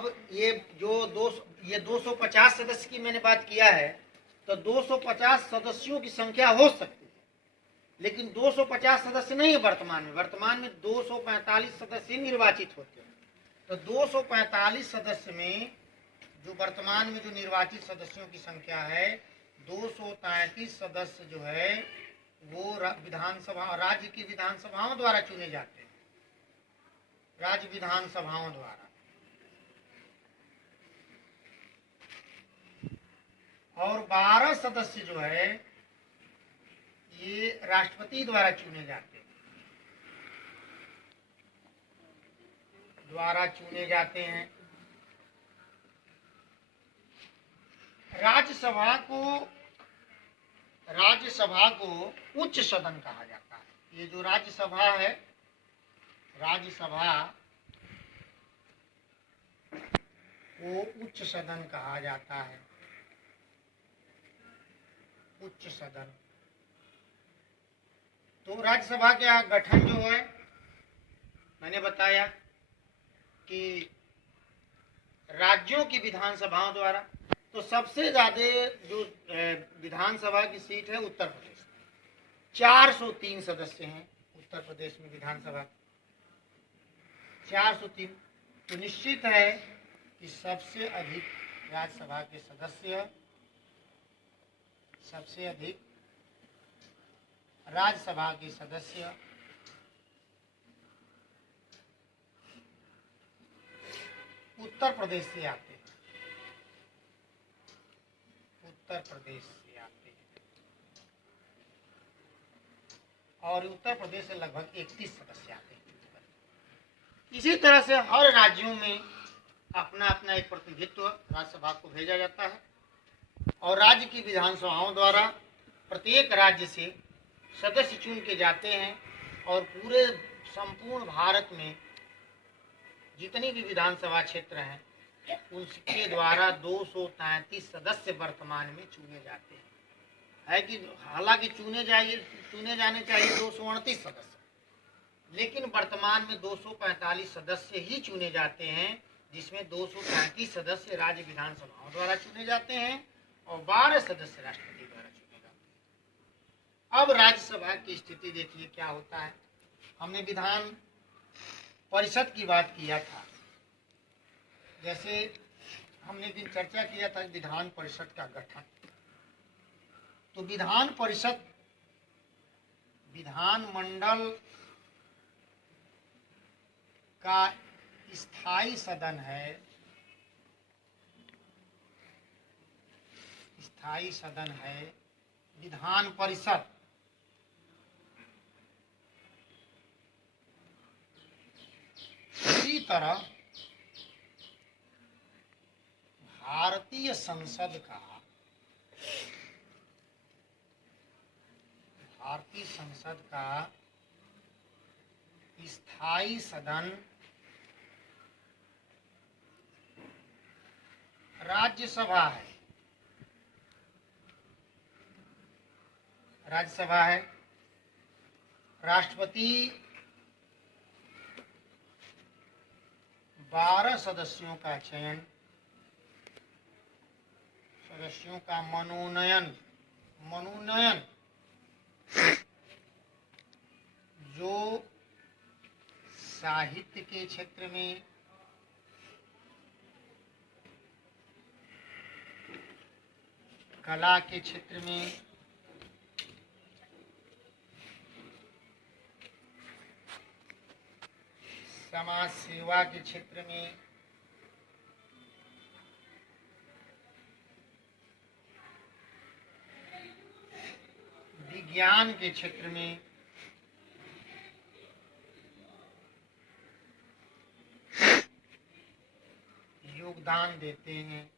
अब ये 250 सदस्य की मैंने बात किया है, तो 250 सदस्यों की संख्या हो सकती है, लेकिन 250 सदस्य नहीं है वर्तमान में 245 सदस्य निर्वाचित होते हैं। तो 245 सदस्य में जो वर्तमान में जो निर्वाचित सदस्यों की संख्या है, 233 सदस्य जो है वो विधानसभा, राज्य की विधानसभाओं द्वारा चुने जाते हैं, राज्य विधानसभाओं द्वारा। और 12 सदस्य जो है ये राष्ट्रपति द्वारा चुने जाते हैं, राज्यसभा को उच्च सदन कहा जाता है। ये जो राज्यसभा है, राज्यसभा को उच्च सदन कहा जाता है, उच्च सदन। तो राज्यसभा का गठन जो है, मैंने बताया कि राज्यों की विधानसभाओं द्वारा। तो सबसे ज्यादा जो विधानसभा की सीट है उत्तर प्रदेश में, 403 सदस्य हैं उत्तर प्रदेश में विधानसभा, 403। तो निश्चित है कि सबसे अधिक राज्यसभा के सदस्य, सबसे अधिक राज्यसभा के सदस्य उत्तर प्रदेश से आते हैं, उत्तर प्रदेश से आते हैं। और उत्तर प्रदेश से लगभग 31 सदस्य आते हैं। इसी तरह से हर राज्यों में अपना अपना एक प्रतिनिधित्व राज्यसभा को भेजा जाता है, और राज्य की विधानसभाओं द्वारा प्रत्येक राज्य से सदस्य चुन के जाते हैं। और पूरे संपूर्ण भारत में जितनी भी विधानसभा क्षेत्र हैं उनके द्वारा 233 सदस्य वर्तमान में चुने जाते हैं। है कि हालांकि चुने जाने चाहिए 229 सदस्य, लेकिन वर्तमान में 245 सदस्य ही चुने जाते हैं, जिसमें 233 सदस्य राज्य विधानसभाओं द्वारा चुने जाते हैं और 12 सदस्य राष्ट्रपति द्वारा चुने जाते हैं। अब राज्यसभा की स्थिति देखिए क्या होता है। हमने विधान परिषद की बात किया था, जैसे हमने दिन चर्चा किया था विधान परिषद का गठन। तो विधान परिषद विधानमंडल का स्थायी सदन है, स्थायी सदन है विधान परिषद। इसी तरह भारतीय संसद का स्थायी सदन राज्यसभा है, राज्यसभा है। राष्ट्रपति 12 सदस्यों का चयन, सदस्यों का मनोनयन जो साहित्य के क्षेत्र में, कला के क्षेत्र में, समाज सेवा के क्षेत्र में, विज्ञान के क्षेत्र में, योगदान देते हैं,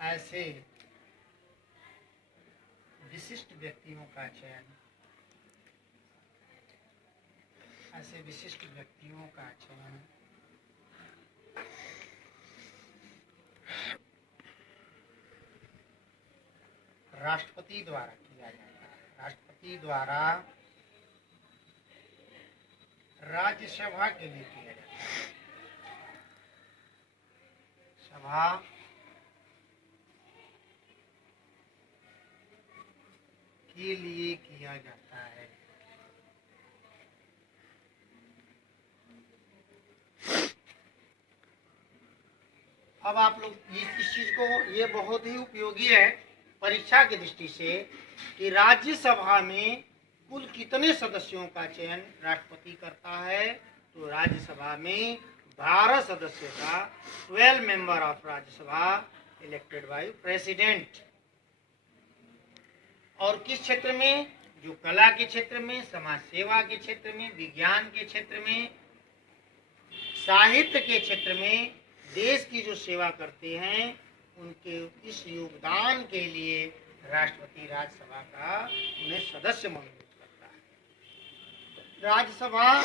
ऐसे विशिष्ट व्यक्तियों का चयन, राष्ट्रपति द्वारा किया जाता है। राष्ट्रपति द्वारा राज्यसभा के लिए किया जाता है। सभा के लिए किया जाता है। अब आप लोग इस चीज को, ये बहुत ही उपयोगी है परीक्षा की दृष्टि से कि राज्यसभा में कुल कितने सदस्यों का चयन राष्ट्रपति करता है। तो राज्यसभा में 12 सदस्यों का 12 member of Rajya Sabha elected by president. और किस क्षेत्र में? जो कला के क्षेत्र में, समाज सेवा के क्षेत्र में, विज्ञान के क्षेत्र में, साहित्य के क्षेत्र में देश की जो सेवा करते हैं उनके इस योगदान के लिए राष्ट्रपति राज्यसभा का उन्हें सदस्य मनोनीत करता है। Rajya Sabha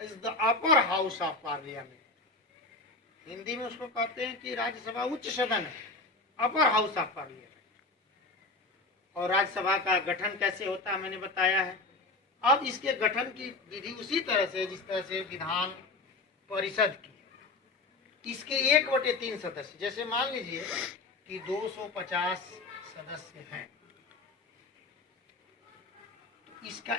is the upper house of parliament. Hindi में उसको कहते हैं कि राज्यसभा उच्च सदन है, अपर हाउस ऑफ पार्लियामेंट। और राज्यसभा का गठन कैसे होता है मैंने बताया है। अब इसके गठन की विधि उसी तरह से जिस तरह से विधान परिषद की। इसके 1/3 सदस्य, जैसे मान लीजिए कि 250 सदस्य हैं, तो इसका